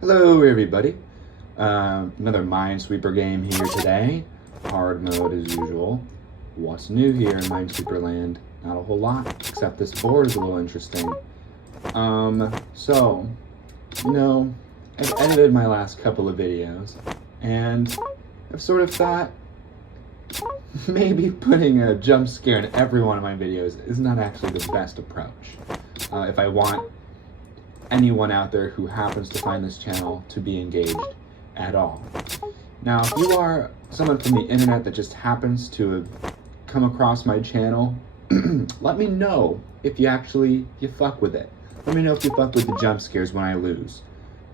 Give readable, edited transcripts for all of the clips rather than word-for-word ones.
Hello everybody, another Minesweeper game here today. Hard mode as usual. What's new here in Minesweeper land? Not a whole lot, except this board is a little interesting. So, I've edited my last couple of videos, and I've sort of thought maybe putting a jump scare in every one of my videos is not actually the best approach. If I want anyone out there who happens to find this channel to be engaged at all. Now, if you are someone from the internet that just happens to have come across my channel, let me know if you fuck with it. Let me know if you fuck with the jump scares when I lose.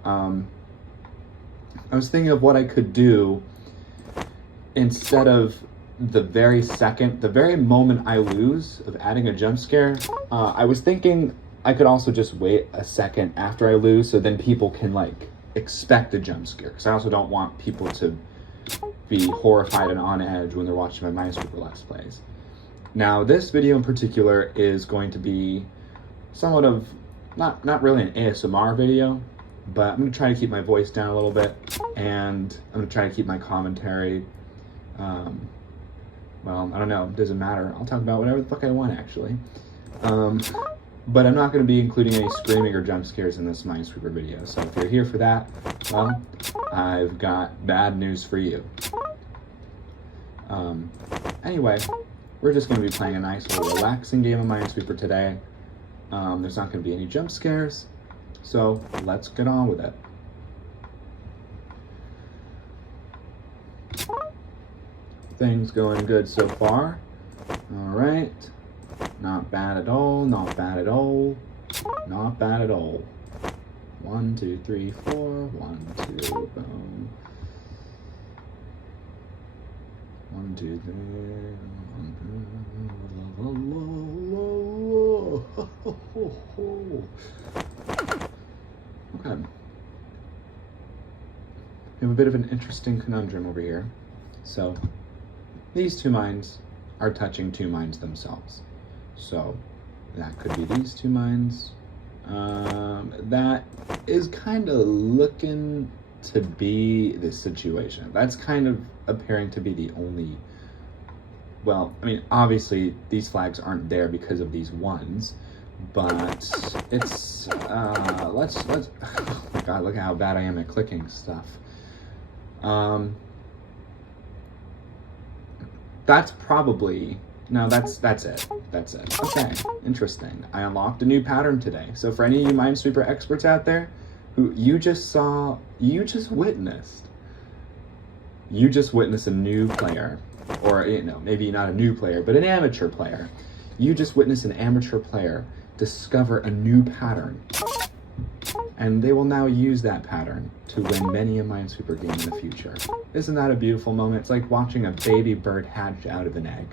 I was thinking of what I could do instead of the very moment I lose of adding a jump scare. I was thinking I could also just wait a second after I lose, so then people can expect a jump scare, because I also don't want people to be horrified and on edge when they're watching my Minesweeper Let's Plays. Now, this video in particular is going to be somewhat of, not really an ASMR video, but I'm going to try to keep my voice down a little bit, and I'm going to try to keep my commentary, well, I don't know, it doesn't matter. I'll talk about whatever the fuck I want, actually. But I'm not going to be including any screaming or jump scares in this Minesweeper video. So if you're here for that, well, I've got bad news for you. Anyway, we're just going to be playing a nice little relaxing game of Minesweeper today. There's not going to be any jump scares, so let's get on with it. Things going good so far. All right. Not bad at all, not bad at all, not bad at all. 1, 2, 3, 4, 1, 2, boom. 1, 2, 3. Okay. We have a bit of an interesting conundrum over here. So, these two mines are touching two mines themselves. So that could be these two mines. That is kind of looking to be the situation. That's kind of appearing to be the only, well, I mean, obviously these flags aren't there because of these ones, but it's, let's, oh my God, look at how bad I am at clicking stuff. That's probably, no, that's it. That's it. Okay, interesting. I unlocked a new pattern today. So for any of you Minesweeper experts out there who you just witnessed a new player, or maybe not a new player, but an amateur player. You just witnessed an amateur player discover a new pattern, and they will now use that pattern to win many a Minesweeper game in the future. Isn't that a beautiful moment? It's like watching a baby bird hatch out of an egg.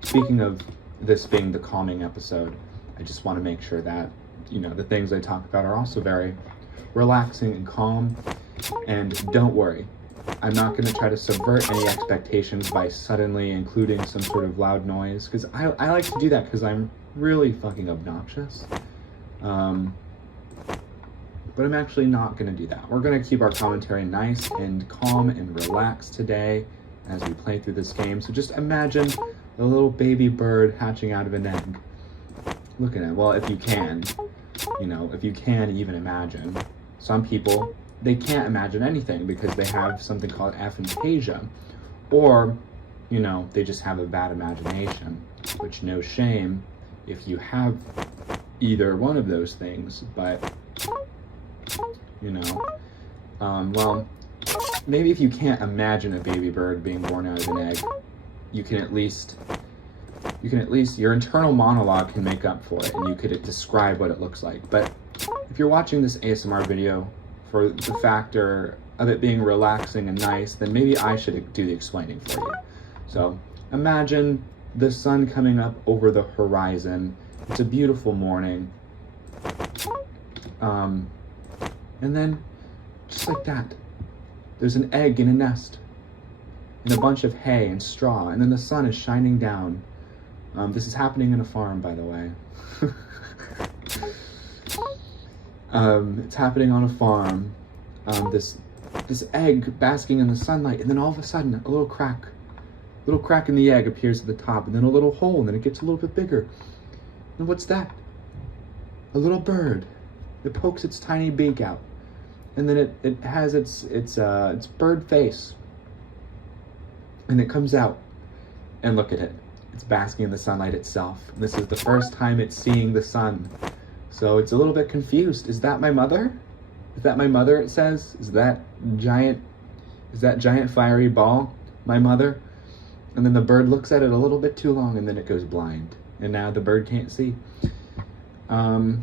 Speaking of this being the calming episode, I just want to make sure that, the things I talk about are also very relaxing and calm. And don't worry, I'm not going to try to subvert any expectations by suddenly including some sort of loud noise, because I like to do that because I'm really fucking obnoxious. But I'm actually not going to do that. We're going to keep our commentary nice and calm and relaxed today as we play through this game. So just imagine a little baby bird hatching out of an egg. Look at it. Well, if you can, if you can even imagine. Some people, they can't imagine anything because they have something called aphantasia, or, they just have a bad imagination, which no shame if you have either one of those things, but, well, maybe if you can't imagine a baby bird being born out of an egg, you can at least, your internal monologue can make up for it, and you could describe what it looks like. But if you're watching this ASMR video for the factor of it being relaxing and nice, then maybe I should do the explaining for you. So imagine the sun coming up over the horizon. It's a beautiful morning. And then, just like that, there's an egg in a nest, and a bunch of hay and straw, and then the sun is shining down. This is happening in a farm, by the way. It's happening on a farm. this egg basking in the sunlight, and then all of a sudden a little crack in the egg appears at the top, and then a little hole, and then it gets a little bit bigger. And what's that? A little bird. It pokes its tiny beak out, and then it has its bird face, and it comes out, and look at it. It's basking in the sunlight itself. And this is the first time it's seeing the sun, so it's a little bit confused. Is that my mother? Is that my mother? It says. Is that giant fiery ball my mother? And then the bird looks at it a little bit too long, and then it goes blind, and now the bird can't see. Now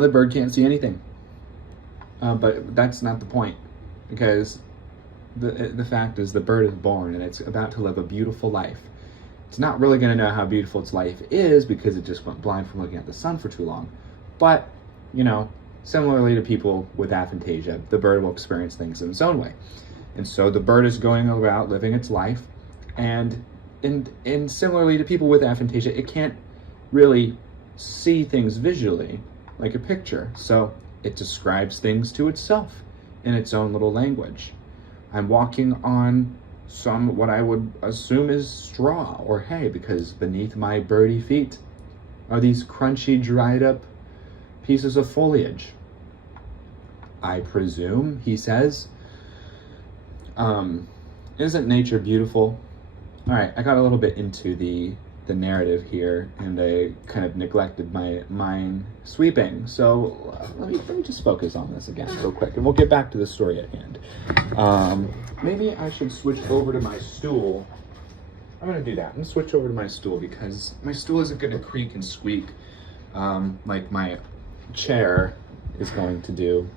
the bird can't see anything. But that's not the point, because the fact is the bird is born, and it's about to live a beautiful life. It's not really going to know how beautiful its life is because it just went blind from looking at the sun for too long. But, you know, similarly to people with aphantasia, the bird will experience things in its own way. And so the bird is going about living its life, and similarly to people with aphantasia, it can't really see things visually like a picture. So it describes things to itself in its own little language. I'm walking on what I would assume is straw or hay, because beneath my birdie feet are these crunchy, dried up pieces of foliage. I presume, he says, isn't nature beautiful? All right, I got a little bit into the narrative here, and I kind of neglected my mind sweeping. So let me just focus on this again real quick, and we'll get back to the story at hand. Maybe I should switch over to my stool. I'm gonna do that. I'm gonna switch over to my stool because my stool isn't gonna creak and squeak like my chair is going to do.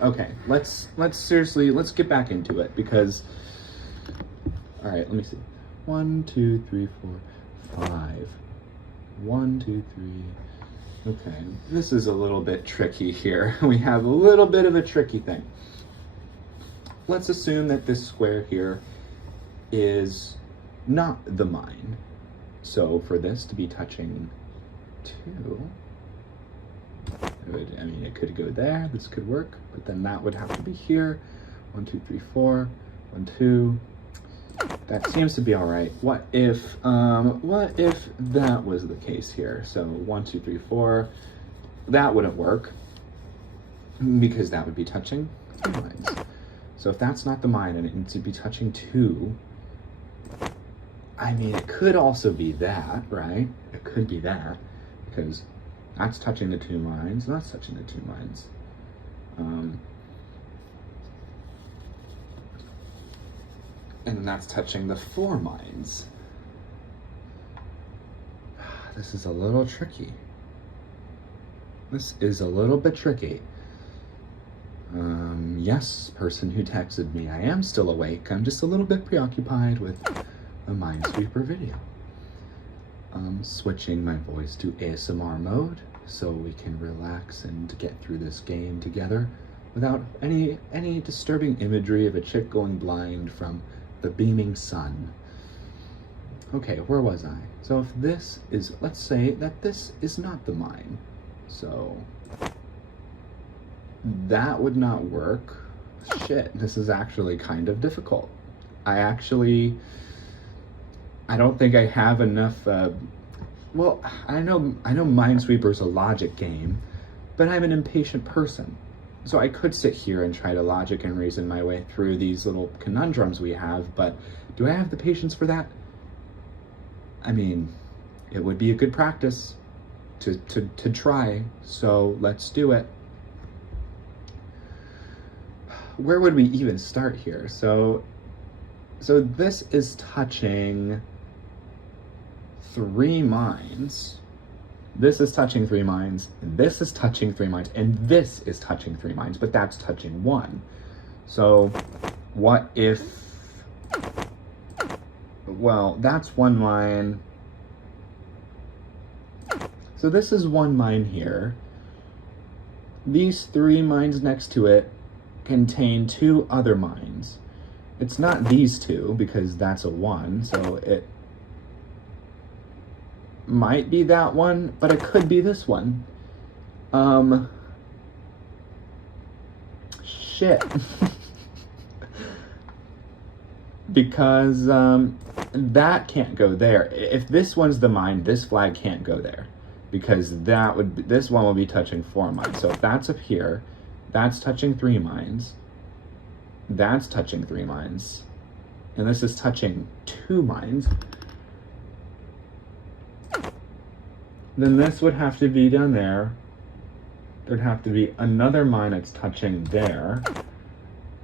Okay, let's get back into it, because, all right, let me see. 1, 2, 3, 4, 5. 1, 2, 3. Okay, this is a little bit tricky here. We have a little bit of a tricky thing. Let's assume that this square here is not the mine. So for this to be touching 2, it could go there, this could work, but then that would have to be here. 1, 2, 3, 4, 1, 2. That seems to be all right. What if that was the case here? So 1, 2, 3, 4, that wouldn't work because that would be touching 3 lines. So if that's not the mine and it needs to be touching 2, I mean, it could also be that, right? It could be that, because that's touching the 2 lines, and that's touching the 2 lines. And then that's touching the 4 lines. This is a little tricky. This is a little bit tricky. Yes, person who texted me, I am still awake. I'm just a little bit preoccupied with a Minesweeper video. Switching my voice to ASMR mode so we can relax and get through this game together without any disturbing imagery of a chick going blind from the beaming sun. Okay, where was I? So if this is, let's say that this is not the mine. So that would not work. Shit, this is actually kind of difficult. I don't think I have enough, well, I know Minesweeper's a logic game, but I'm an impatient person. So I could sit here and try to logic and reason my way through these little conundrums we have, but do I have the patience for that? I mean, it would be a good practice to try, so let's do it. Where would we even start here? So this is touching 3 mines. This is touching 3 mines, and this is touching 3 mines, and this is touching 3 mines, but that's touching 1. So what if, well, that's 1 mine. So this is 1 mine here. These 3 mines next to it contain 2 other mines. It's not these 2 because that's a 1, so it might be that one, but it could be this one. Shit. Because that can't go there. If this one's the mine, this flag can't go there, because this one will be touching 4 mines. So if that's up here, that's touching 3 mines, that's touching 3 mines, and this is touching 2 mines. Then this would have to be down there. There'd have to be another mine that's touching there.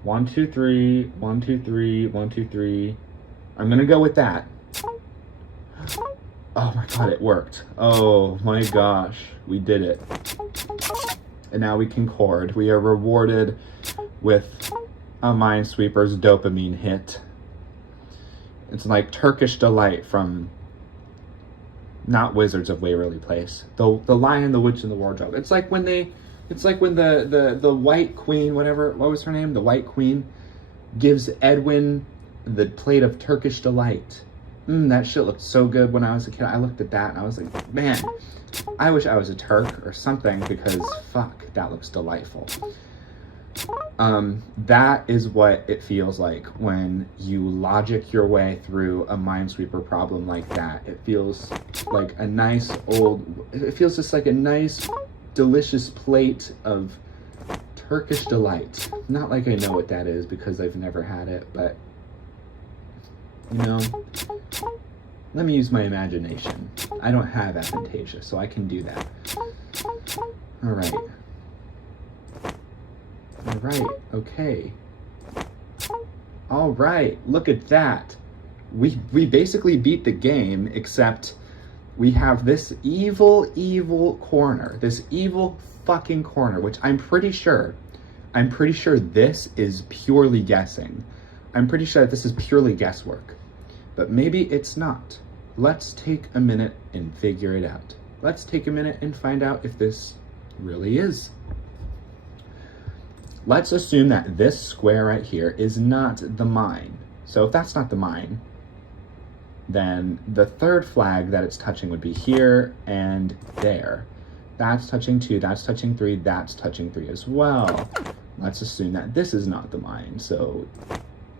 1, 2, 3, 1, 2, 3, 1, 2, 3. I'm gonna go with that. Oh my god, it worked. Oh my gosh, we did it. And now we can chord. We are rewarded with a Minesweeper's dopamine hit. It's like Turkish Delight from, not Wizards of Waverly Place, the Lion, the Witch, and the Wardrobe. It's like when the White Queen, what was her name? The White Queen gives Edwin the plate of Turkish Delight. That shit looked so good when I was a kid. I looked at that and I was like, man, I wish I was a Turk or something, because fuck, that looks delightful. That is what it feels like when you logic your way through a Minesweeper problem like that. It feels like it feels just like a nice, delicious plate of Turkish Delight. Not like I know what that is, because I've never had it, but, you know, let me use my imagination. I don't have aphantasia, so I can do that. Alright. Alright, okay. Alright, look at that. We basically beat the game, except we have this evil corner. This evil fucking corner, which I'm pretty sure this is purely guessing. I'm pretty sure that this is purely guesswork. But maybe it's not. Let's take a minute and figure it out. Let's take a minute and find out if this really is. Let's assume that this square right here is not the mine. So if that's not the mine, then the third flag that it's touching would be here and there. That's touching 2, that's touching 3, that's touching 3 as well. Let's assume that this is not the mine. So,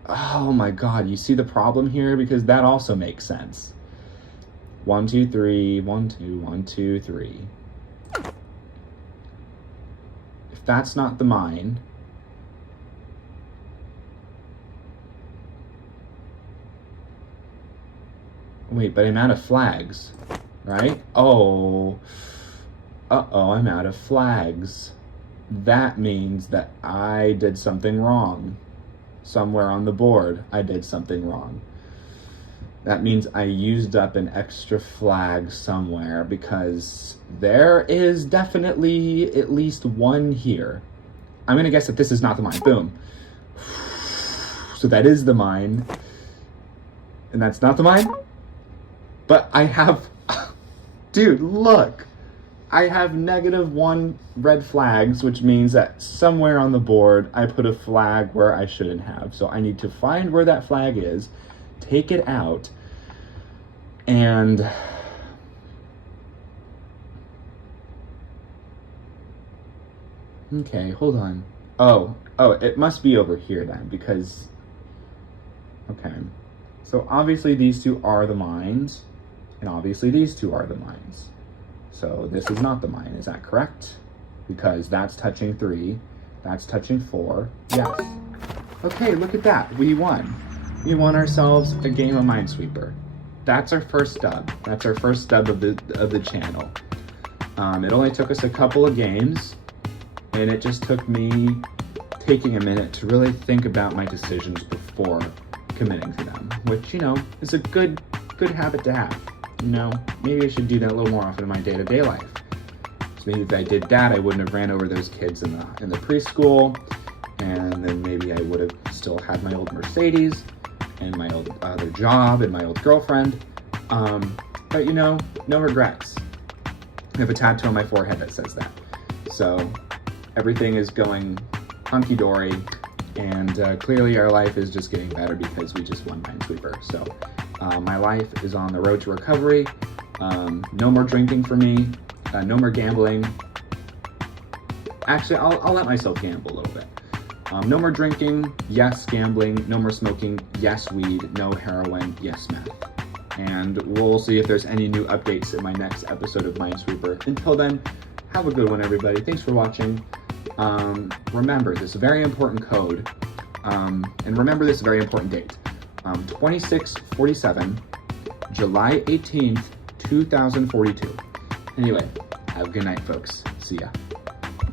oh my god, you see the problem here? Because that also makes sense. 1, 2, 3, 1, 2, 1, 2, 3. If that's not the mine, wait, but I'm out of flags, right? Oh, I'm out of flags. That means that I did something wrong. Somewhere on the board, I did something wrong. That means I used up an extra flag somewhere, because there is definitely at least one here. I'm gonna guess that this is not the mine. Boom. So that is the mine. And that's not the mine? But I have, dude, look. I have -1 red flags, which means that somewhere on the board I put a flag where I shouldn't have. So I need to find where that flag is, take it out, and okay, hold on. Oh, it must be over here then, because, okay. So obviously these two are the mines, and obviously these two are the mines. So this is not the mine, is that correct? Because that's touching 3, that's touching 4, yes. Okay, look at that, we won. We won ourselves a game of Minesweeper. That's our first dub. That's our first dub of the channel. It only took us a couple of games, and it just took me taking a minute to really think about my decisions before committing to them, which, you know, is a good habit to have. You know, maybe I should do that a little more often in my day-to-day life. So maybe if I did that, I wouldn't have ran over those kids in the preschool, and then maybe I would have still had my old Mercedes and my old other job and my old girlfriend. But you know, no regrets. I have a tattoo on my forehead that says that. So everything is going hunky-dory, and clearly our life is just getting better because we just won Minesweeper. So my life is on the road to recovery. No more drinking for me, no more gambling. Actually, I'll let myself gamble a little bit. No more drinking, yes gambling. No more smoking, yes weed. No heroin, yes meth. And we'll see if there's any new updates in my next episode of Minesweeper. Until then, have a good one, everybody. Thanks for watching. Remember this very important code, and remember this very important date. 2647, July 18th, 2042. Anyway, have a good night, folks. See ya.